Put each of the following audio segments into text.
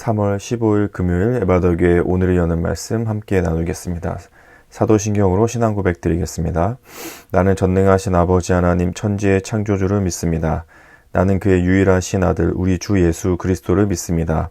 3월 15일 금요일 에바더교회 오늘을 여는 말씀 함께 나누겠습니다. 사도신경으로 신앙 고백 드리겠습니다. 나는 전능하신 아버지 하나님 천지의 창조주를 믿습니다. 나는 그의 유일하신 아들 우리 주 예수 그리스도를 믿습니다.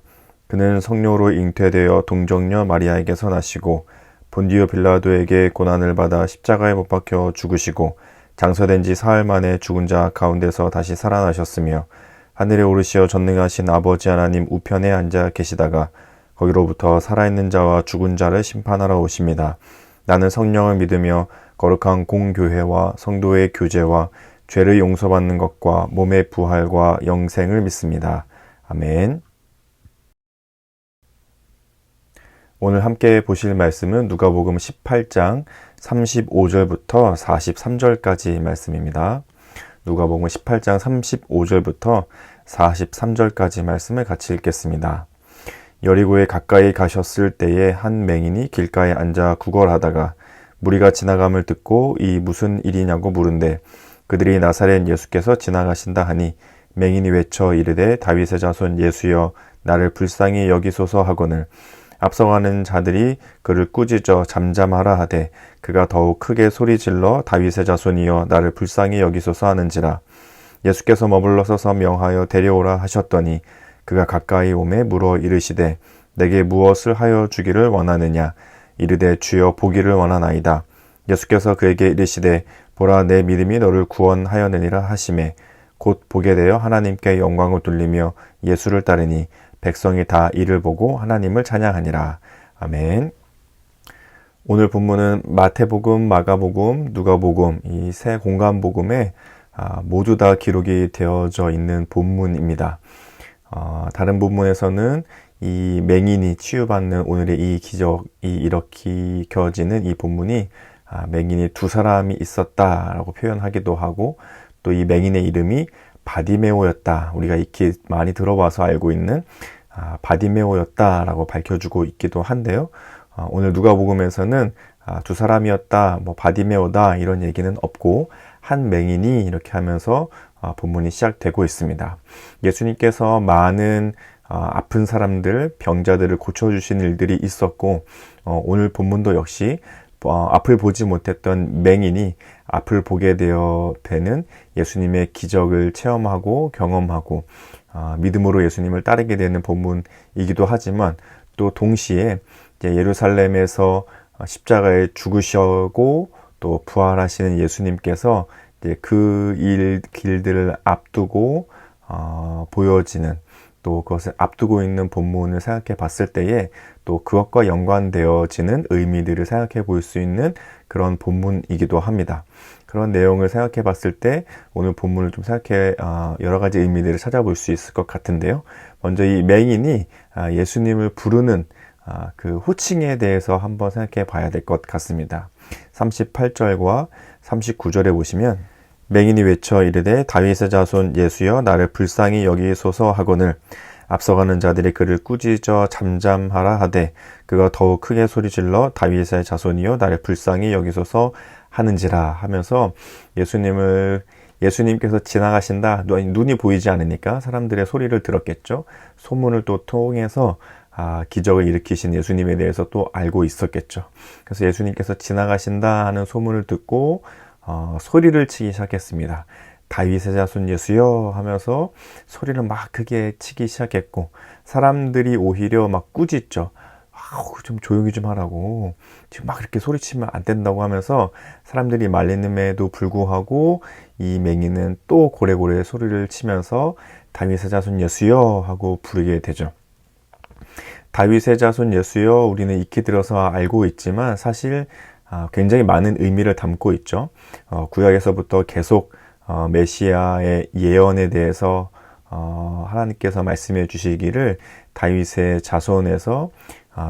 그는 성령으로 잉태되어 동정녀 마리아에게서 나시고 본디오 빌라도에게 고난을 받아 십자가에 못 박혀 죽으시고 장사된 지 사흘 만에 죽은 자 가운데서 다시 살아나셨으며 하늘에 오르시어 전능하신 아버지 하나님 우편에 앉아 계시다가 거기로부터 살아있는 자와 죽은 자를 심판하러 오십니다. 나는 성령을 믿으며 거룩한 공교회와 성도의 교제와 죄를 용서받는 것과 몸의 부활과 영생을 믿습니다. 아멘. 오늘 함께 보실 말씀은 누가복음 18장 35절부터 43절까지 말씀입니다. 누가복음 18장 35절부터 43절까지 말씀을 같이 읽겠습니다. 여리고에 가까이 가셨을 때에 한 맹인이 길가에 앉아 구걸하다가 무리가 지나감을 듣고 이 무슨 일이냐고 물은데 그들이 나사렛 예수께서 지나가신다 하니 맹인이 외쳐 이르되 다윗의 자손 예수여 나를 불쌍히 여기소서 하거늘 앞서가는 자들이 그를 꾸짖어 잠잠하라 하되 그가 더욱 크게 소리질러 다윗의 자손이여 나를 불쌍히 여기소서 하는지라. 예수께서 머물러 서서 명하여 데려오라 하셨더니 그가 가까이 오매 물어 이르시되 내게 무엇을 하여 주기를 원하느냐. 이르되 주여 보기를 원하나이다. 예수께서 그에게 이르시되 보라 내 믿음이 너를 구원하였느니라 하시매 곧 보게 되어 하나님께 영광을 돌리며 예수를 따르니 백성이 다 이를 보고 하나님을 찬양하니라. 아멘. 오늘 본문은 마태복음, 마가복음, 누가복음 이 세 공간복음에 모두 다 기록이 되어져 있는 본문입니다. 다른 본문에서는 이 맹인이 치유받는 오늘의 이 기적이 일으켜지는 이 본문이 맹인이 두 사람이 있었다라고 표현하기도 하고 또 이 맹인의 이름이 바디메오였다. 우리가 익히 많이 들어봐서 알고 있는 바디메오였다라고 밝혀주고 있기도 한데요. 오늘 누가복음에서는 두 사람이었다, 바디메오다 이런 얘기는 없고 한 맹인이 이렇게 하면서 본문이 시작되고 있습니다. 예수님께서 많은 아픈 사람들, 병자들을 고쳐주신 일들이 있었고 오늘 본문도 역시 앞을 보지 못했던 맹인이 앞을 보게 되는 예수님의 기적을 체험하고 경험하고 믿음으로 예수님을 따르게 되는 본문이기도 하지만 또 동시에 예루살렘에서 십자가에 죽으시고 또 부활하시는 예수님께서 그 길들을 앞두고 보여지는 또 그것을 앞두고 있는 본문을 생각해 봤을 때에 또 그것과 연관되어지는 의미들을 생각해 볼 수 있는 그런 본문이기도 합니다. 그런 내용을 생각해 봤을 때 오늘 본문을 좀 생각해 여러 가지 의미들을 찾아볼 수 있을 것 같은데요. 먼저 이 맹인이 예수님을 부르는 그 호칭에 대해서 한번 생각해 봐야 될 것 같습니다. 38절과 39절에 보시면 맹인이 외쳐 이르되 다윗의 자손 예수여 나를 불쌍히 여기소서 하거늘 앞서가는 자들이 그를 꾸짖어 잠잠하라 하되 그가 더욱 크게 소리질러 다윗의 자손이여 나를 불쌍히 여기소서 하는지라 하면서 예수님께서 지나가신다. 눈이 보이지 않으니까 사람들의 소리를 들었겠죠. 소문을 또 통해서 기적을 일으키신 예수님에 대해서 또 알고 있었겠죠. 그래서 예수님께서 지나가신다 하는 소문을 듣고 소리를 치기 시작했습니다. 다윗의 자손 예수여 하면서 소리를 막 크게 치기 시작했고 사람들이 오히려 막 꾸짖죠. 좀 조용히 좀 하라고 지금 막 그렇게 소리치면 안 된다고 하면서 사람들이 말림에도 불구하고 이 맹인은 또 고래고래 소리를 치면서 다윗의 자손 예수여 하고 부르게 되죠. 다윗의 자손 예수여 우리는 익히 들어서 알고 있지만 사실 굉장히 많은 의미를 담고 있죠. 구약에서부터 계속 메시아의 예언에 대해서 하나님께서 말씀해 주시기를 다윗의 자손에서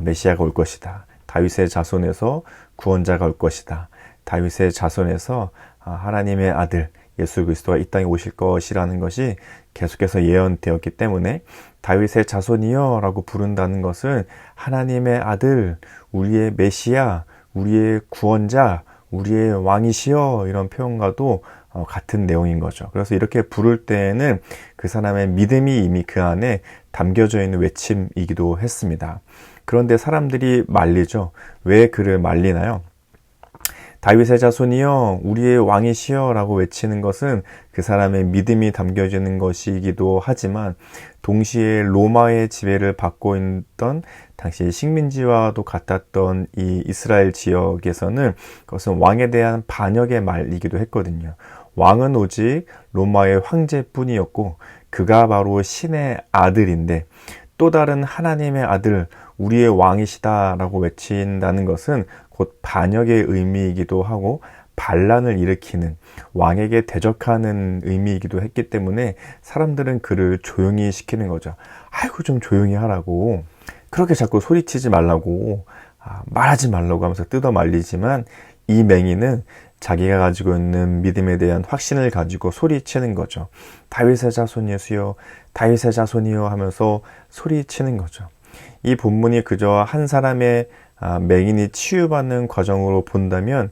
메시아가 올 것이다. 다윗의 자손에서 구원자가 올 것이다. 다윗의 자손에서 하나님의 아들 예수 그리스도가 이 땅에 오실 것이라는 것이 계속해서 예언되었기 때문에 다윗의 자손이여 라고 부른다는 것은 하나님의 아들, 우리의 메시아, 우리의 구원자, 우리의 왕이시여 이런 표현과도 같은 내용인 거죠. 그래서 이렇게 부를 때에는 그 사람의 믿음이 이미 그 안에 담겨져 있는 외침이기도 했습니다. 그런데 사람들이 말리죠. 왜 그를 말리나요? 다윗의 자손이여 우리의 왕이시여 라고 외치는 것은 그 사람의 믿음이 담겨지는 것이기도 하지만 동시에 로마의 지배를 받고 있던 당시 식민지와도 같았던 이 이스라엘 지역에서는 그것은 왕에 대한 반역의 말이기도 했거든요. 왕은 오직 로마의 황제뿐이었고 그가 바로 신의 아들인데 또 다른 하나님의 아들 우리의 왕이시다라고 외친다는 것은 곧 반역의 의미이기도 하고 반란을 일으키는 왕에게 대적하는 의미이기도 했기 때문에 사람들은 그를 조용히 시키는 거죠. 아이고 좀 조용히 하라고 그렇게 자꾸 소리치지 말라고 말하지 말라고 하면서 뜯어 말리지만 이 맹인은 자기가 가지고 있는 믿음에 대한 확신을 가지고 소리치는 거죠. 다윗의 자손 예수여 다윗의 자손이여 하면서 소리치는 거죠. 이 본문이 그저 한 사람의 맹인이 치유받는 과정으로 본다면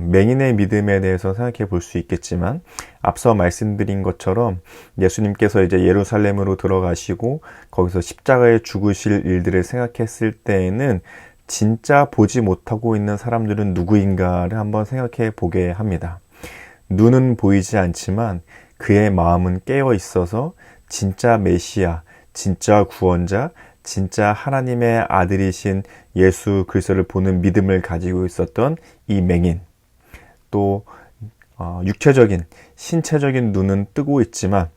맹인의 믿음에 대해서 생각해 볼 수 있겠지만 앞서 말씀드린 것처럼 예수님께서 이제 예루살렘으로 들어가시고 거기서 십자가에 죽으실 일들을 생각했을 때에는 진짜 보지 못하고 있는 사람들은 누구인가를 한번 생각해 보게 합니다. 눈은 보이지 않지만 그의 마음은 깨어 있어서 진짜 메시아, 진짜 구원자, 진짜 하나님의 아들이신 예수 그리스도를 보는 믿음을 가지고 있었던 이 맹인, 또 육체적인 신체적인 눈은 뜨고 있지만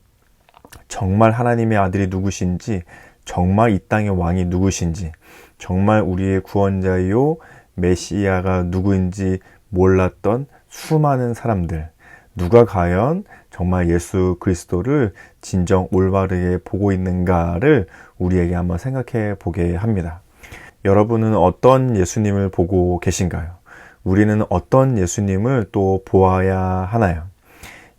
정말 하나님의 아들이 누구신지, 정말 이 땅의 왕이 누구신지, 정말 우리의 구원자요 메시아가 누구인지 몰랐던 수많은 사람들, 누가 과연 정말 예수 그리스도를 진정 올바르게 보고 있는가를 우리에게 한번 생각해 보게 합니다. 여러분은 어떤 예수님을 보고 계신가요? 우리는 어떤 예수님을 또 보아야 하나요?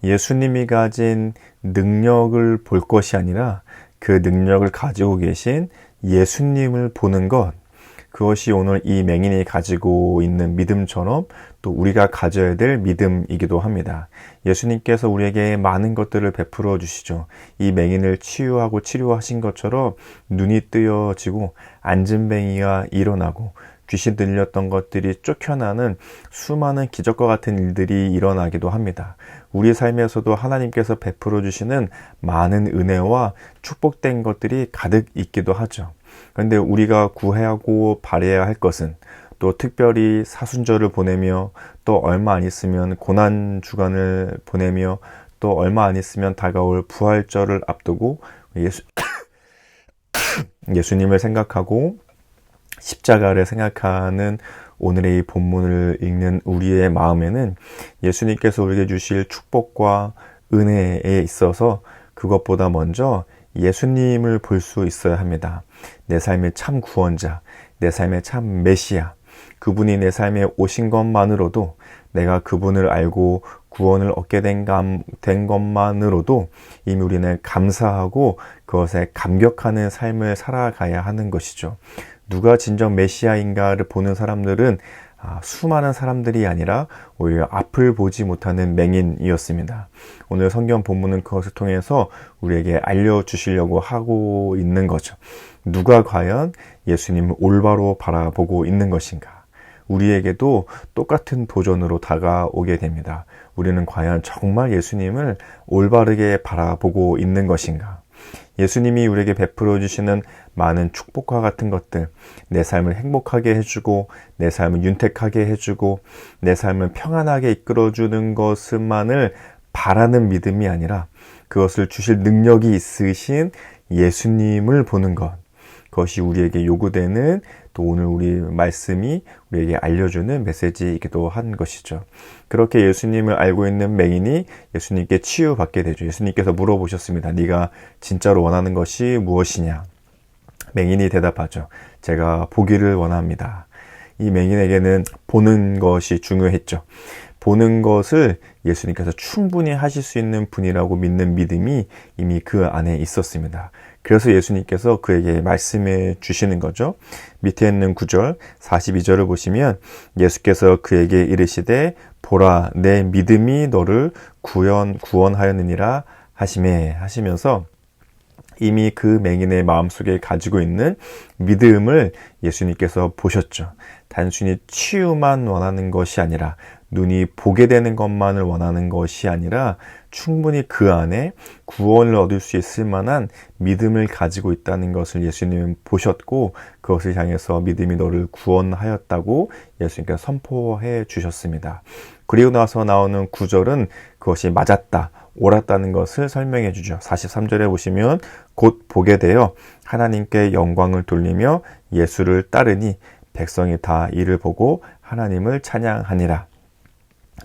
예수님이 가진 능력을 볼 것이 아니라 그 능력을 가지고 계신 예수님을 보는 것, 그것이 오늘 이 맹인이 가지고 있는 믿음처럼 또 우리가 가져야 될 믿음이기도 합니다. 예수님께서 우리에게 많은 것들을 베풀어 주시죠. 이 맹인을 치유하고 치료하신 것처럼 눈이 뜨여지고 앉은 뱅이가 일어나고 귀신 들렸던 것들이 쫓겨나는 수많은 기적과 같은 일들이 일어나기도 합니다. 우리 삶에서도 하나님께서 베풀어 주시는 많은 은혜와 축복된 것들이 가득 있기도 하죠. 그런데 우리가 구하고 바라야 할 것은 또 특별히 사순절을 보내며 또 얼마 안 있으면 고난주간을 보내며 또 얼마 안 있으면 다가올 부활절을 앞두고 예수님을 생각하고 십자가를 생각하는 오늘의 이 본문을 읽는 우리의 마음에는 예수님께서 우리에게 주실 축복과 은혜에 있어서 그것보다 먼저 예수님을 볼 수 있어야 합니다. 내 삶의 참 구원자, 내 삶의 참 메시아, 그분이 내 삶에 오신 것만으로도 내가 그분을 알고 구원을 얻게 된 것만으로도 이미 우리는 감사하고 그것에 감격하는 삶을 살아가야 하는 것이죠. 누가 진정 메시아인가를 보는 사람들은 수많은 사람들이 아니라 오히려 앞을 보지 못하는 맹인이었습니다. 오늘 성경 본문은 그것을 통해서 우리에게 알려주시려고 하고 있는 거죠. 누가 과연 예수님을 올바로 바라보고 있는 것인가? 우리에게도 똑같은 도전으로 다가오게 됩니다. 우리는 과연 정말 예수님을 올바르게 바라보고 있는 것인가? 예수님이 우리에게 베풀어 주시는 많은 축복과 같은 것들, 내 삶을 행복하게 해주고 내 삶을 윤택하게 해주고 내 삶을 평안하게 이끌어주는 것만을 바라는 믿음이 아니라 그것을 주실 능력이 있으신 예수님을 보는 것, 그것이 우리에게 요구되는 또 오늘 우리 말씀이 우리에게 알려주는 메시지이기도 한 것이죠. 그렇게 예수님을 알고 있는 맹인이 예수님께 치유받게 되죠. 예수님께서 물어보셨습니다. 네가 진짜로 원하는 것이 무엇이냐? 맹인이 대답하죠. 제가 보기를 원합니다. 이 맹인에게는 보는 것이 중요했죠. 보는 것을 예수님께서 충분히 하실 수 있는 분이라고 믿는 믿음이 이미 그 안에 있었습니다. 그래서 예수님께서 그에게 말씀해 주시는 거죠. 밑에 있는 9절, 42절을 보시면 예수께서 그에게 이르시되 보라 내 믿음이 너를 구원하였느니라 하시면서 이미 그 맹인의 마음속에 가지고 있는 믿음을 예수님께서 보셨죠. 단순히 치유만 원하는 것이 아니라 눈이 보게 되는 것만을 원하는 것이 아니라 충분히 그 안에 구원을 얻을 수 있을 만한 믿음을 가지고 있다는 것을 예수님은 보셨고 그것을 향해서 믿음이 너를 구원하였다고 예수님께서 선포해 주셨습니다. 그리고 나서 나오는 9절은 그것이 맞았다, 옳았다는 것을 설명해 주죠. 43절에 보시면 곧 보게 되어 하나님께 영광을 돌리며 예수를 따르니 백성이 다 이를 보고 하나님을 찬양하니라.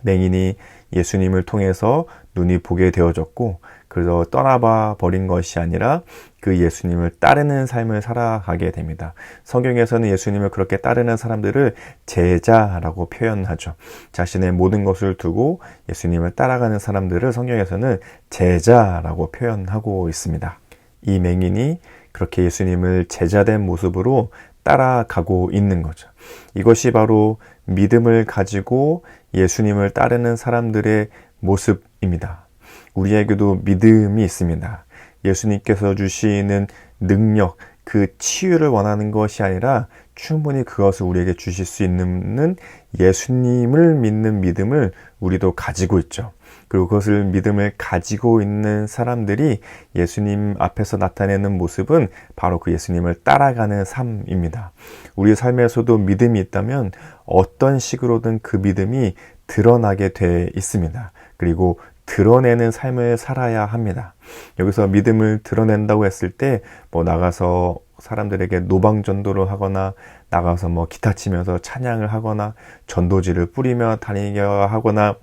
맹인이 예수님을 통해서 눈이 보게 되어졌고 그래서 떠나봐 버린 것이 아니라 그 예수님을 따르는 삶을 살아가게 됩니다. 성경에서는 예수님을 그렇게 따르는 사람들을 제자라고 표현하죠. 자신의 모든 것을 두고 예수님을 따라가는 사람들을 성경에서는 제자라고 표현하고 있습니다. 이 맹인이 그렇게 예수님을 제자된 모습으로 따라가고 있는 거죠. 이것이 바로 믿음을 가지고 예수님을 따르는 사람들의 모습입니다. 우리에게도 믿음이 있습니다. 예수님께서 주시는 능력, 그 치유를 원하는 것이 아니라 충분히 그것을 우리에게 주실 수 있는 예수님을 믿는 믿음을 우리도 가지고 있죠. 그리고 그것을 믿음을 가지고 있는 사람들이 예수님 앞에서 나타내는 모습은 바로 그 예수님을 따라가는 삶입니다. 우리 삶에서도 믿음이 있다면 어떤 식으로든 그 믿음이 드러나게 돼 있습니다. 그리고 드러내는 삶을 살아야 합니다. 여기서 믿음을 드러낸다고 했을 때 나가서 사람들에게 노방전도를 하거나 나가서 기타 치면서 찬양을 하거나 전도지를 뿌리며 다니려 하거나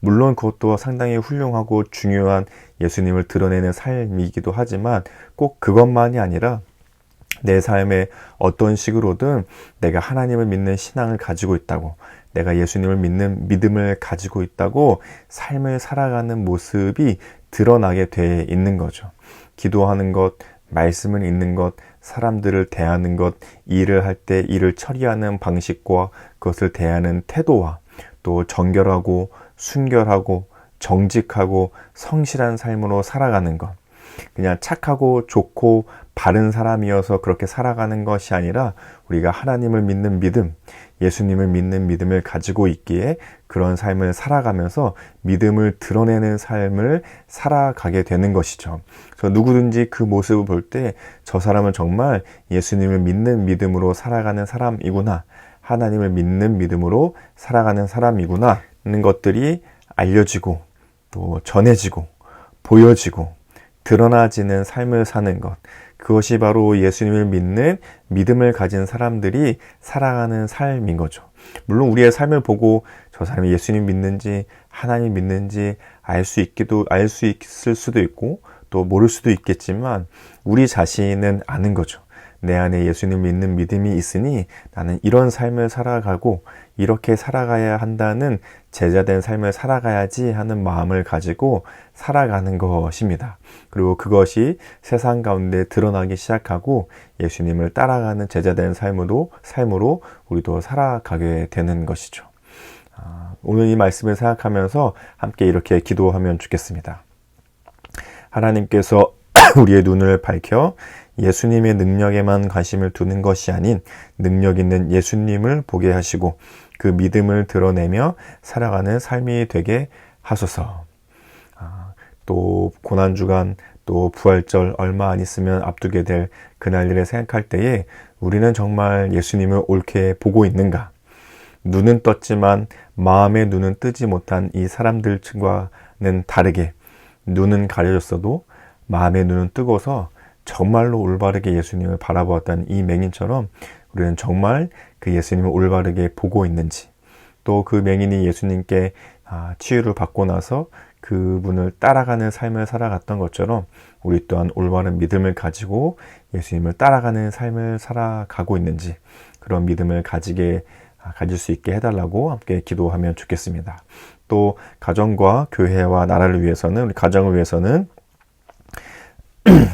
물론 그것도 상당히 훌륭하고 중요한 예수님을 드러내는 삶이기도 하지만 꼭 그것만이 아니라 내 삶에 어떤 식으로든 내가 하나님을 믿는 신앙을 가지고 있다고 내가 예수님을 믿는 믿음을 가지고 있다고 삶을 살아가는 모습이 드러나게 돼 있는 거죠. 기도하는 것, 말씀을 읽는 것, 사람들을 대하는 것, 일을 할 때 일을 처리하는 방식과 그것을 대하는 태도와 또 정결하고 순결하고 정직하고 성실한 삶으로 살아가는 것. 그냥 착하고 좋고 바른 사람이어서 그렇게 살아가는 것이 아니라 우리가 하나님을 믿는 믿음, 예수님을 믿는 믿음을 가지고 있기에 그런 삶을 살아가면서 믿음을 드러내는 삶을 살아가게 되는 것이죠. 그래서 누구든지 그 모습을 볼 때 저 사람은 정말 예수님을 믿는 믿음으로 살아가는 사람이구나, 하나님을 믿는 믿음으로 살아가는 사람이구나 하는 것들이 알려지고 또 전해지고 보여지고 드러나지는 삶을 사는 것, 그것이 바로 예수님을 믿는 믿음을 가진 사람들이 살아가는 삶인 거죠. 물론 우리의 삶을 보고 저 사람이 예수님 믿는지 하나님 믿는지 알 수 있을 수도 있고 또 모를 수도 있겠지만 우리 자신은 아는 거죠. 내 안에 예수님 믿는 믿음이 있으니 나는 이런 삶을 살아가고 이렇게 살아가야 한다는 제자된 삶을 살아가야지 하는 마음을 가지고 살아가는 것입니다. 그리고 그것이 세상 가운데 드러나기 시작하고 예수님을 따라가는 제자된 삶으로 우리도 살아가게 되는 것이죠. 오늘 이 말씀을 생각하면서 함께 이렇게 기도하면 좋겠습니다. 하나님께서 우리의 눈을 밝혀 예수님의 능력에만 관심을 두는 것이 아닌 능력 있는 예수님을 보게 하시고 그 믿음을 드러내며 살아가는 삶이 되게 하소서. 또 고난주간 또 부활절 얼마 안 있으면 앞두게 될 그날들을 생각할 때에 우리는 정말 예수님을 옳게 보고 있는가? 눈은 떴지만 마음의 눈은 뜨지 못한 이 사람들과는 다르게 눈은 가려졌어도 마음의 눈은 뜨고서 정말로 올바르게 예수님을 바라보았다는 이 맹인처럼 우리는 정말 그 예수님을 올바르게 보고 있는지, 또 그 맹인이 예수님께 치유를 받고 나서 그분을 따라가는 삶을 살아갔던 것처럼 우리 또한 올바른 믿음을 가지고 예수님을 따라가는 삶을 살아가고 있는지, 그런 믿음을 가지게 가질 수 있게 해달라고 함께 기도하면 좋겠습니다. 또 가정과 교회와 나라를 위해서는, 우리 가정을 위해서는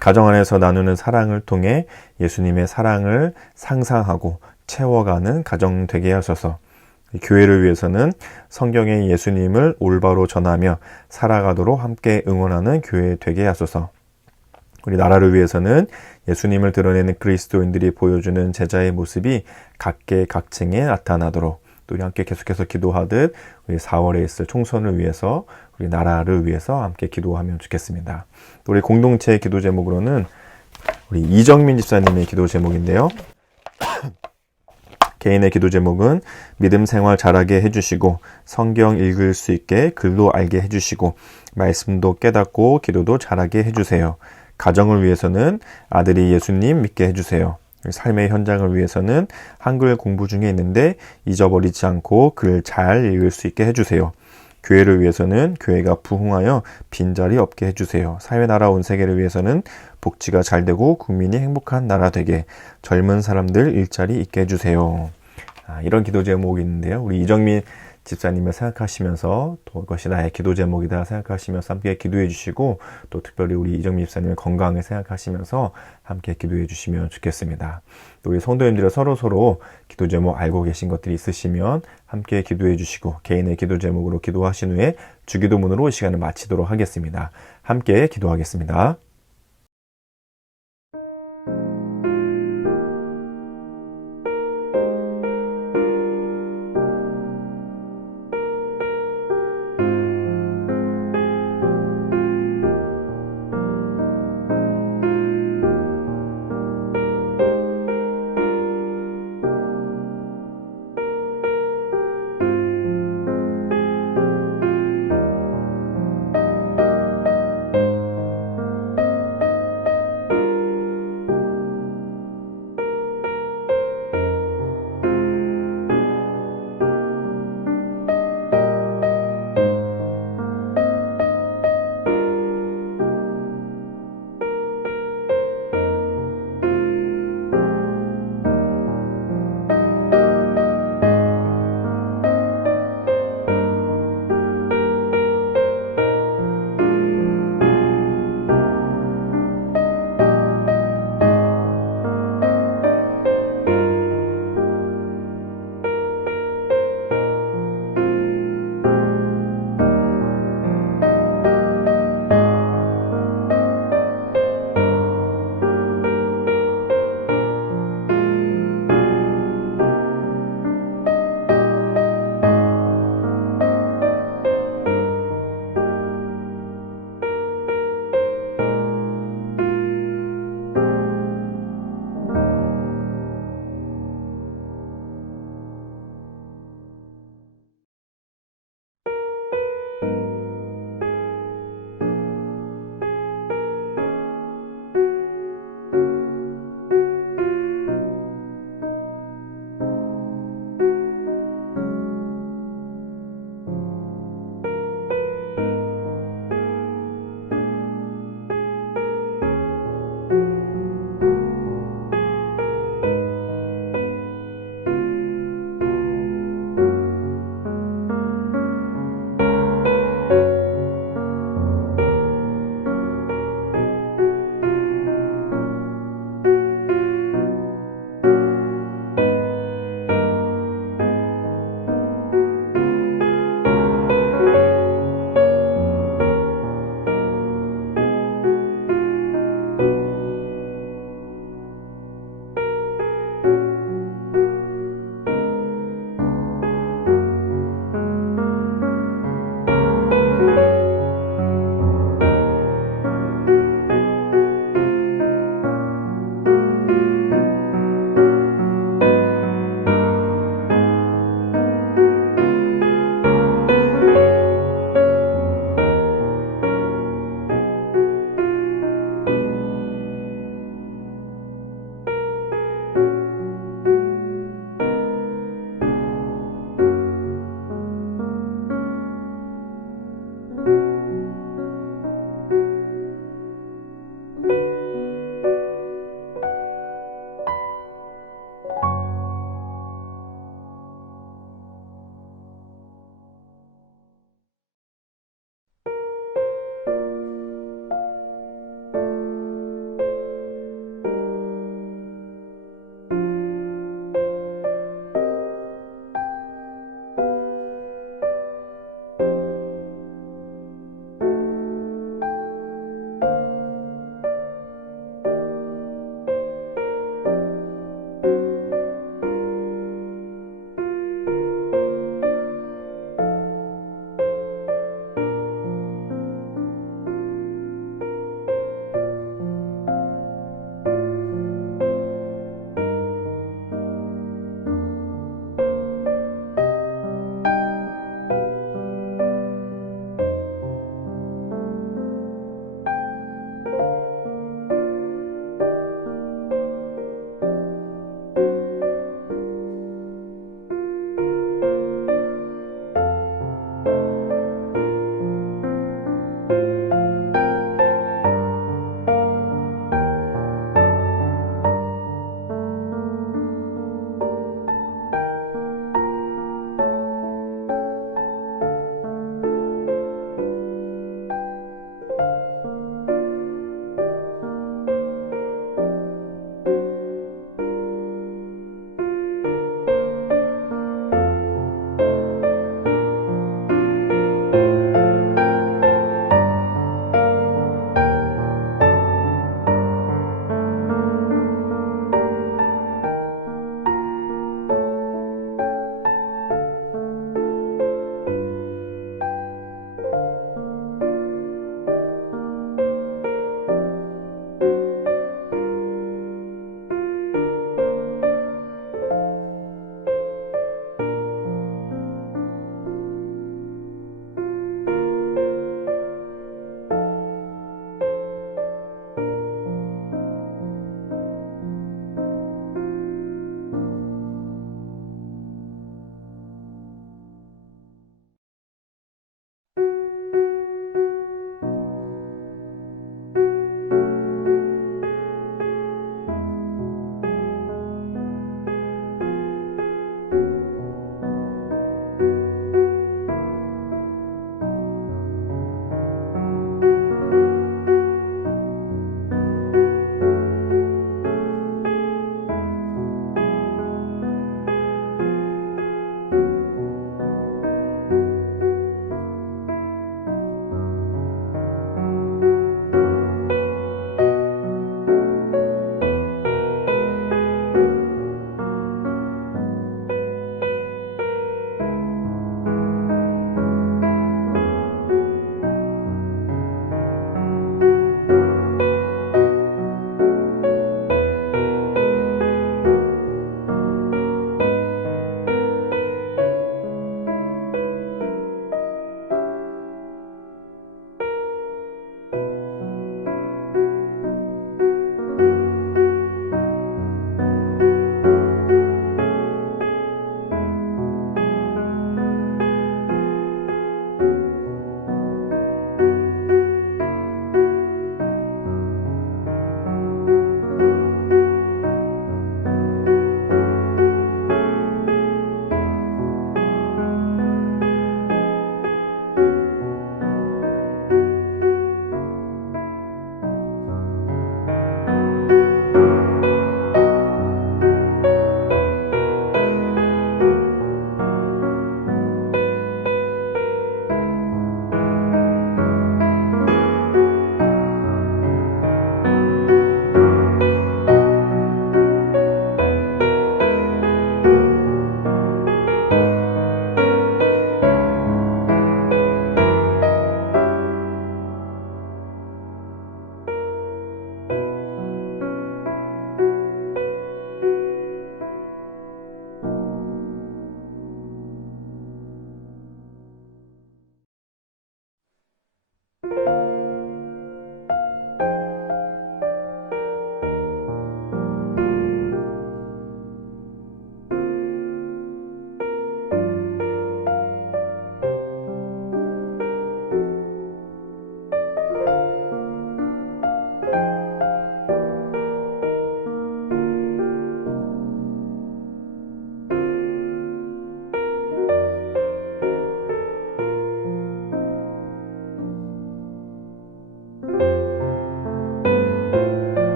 가정 안에서 나누는 사랑을 통해 예수님의 사랑을 상상하고 채워가는 가정 되게 하소서. 교회를 위해서는 성경의 예수님을 올바로 전하며 살아가도록 함께 응원하는 교회 되게 하소서. 우리 나라를 위해서는 예수님을 드러내는 그리스도인들이 보여주는 제자의 모습이 각계 각층에 나타나도록, 또 우리 함께 계속해서 기도하듯 우리 4월에 있을 총선을 위해서, 우리 나라를 위해서 함께 기도하면 좋겠습니다. 또 우리 공동체 기도 제목으로는 우리 이정민 집사님의 기도 제목인데요. 개인의 기도 제목은 믿음 생활 잘하게 해주시고, 성경 읽을 수 있게 글도 알게 해주시고, 말씀도 깨닫고 기도도 잘하게 해주세요. 가정을 위해서는 아들이 예수님 믿게 해주세요. 삶의 현장을 위해서는 한글 공부 중에 있는데 잊어버리지 않고 글 잘 읽을 수 있게 해주세요. 교회를 위해서는 교회가 부흥하여 빈자리 없게 해주세요. 사회 나라 온 세계를 위해서는 복지가 잘 되고 국민이 행복한 나라 되게, 젊은 사람들 일자리 있게 해주세요. 이런 기도 제목이 있는데요. 우리 이정민 집사님을 생각하시면서, 또 이것이 나의 기도 제목이다 생각하시면서 함께 기도해 주시고, 또 특별히 우리 이정민 집사님의 건강을 생각하시면서 함께 기도해 주시면 좋겠습니다. 또 우리 성도님들이 서로 기도 제목 알고 계신 것들이 있으시면 함께 기도해 주시고, 개인의 기도 제목으로 기도하신 후에 주기도문으로 이 시간을 마치도록 하겠습니다. 함께 기도하겠습니다.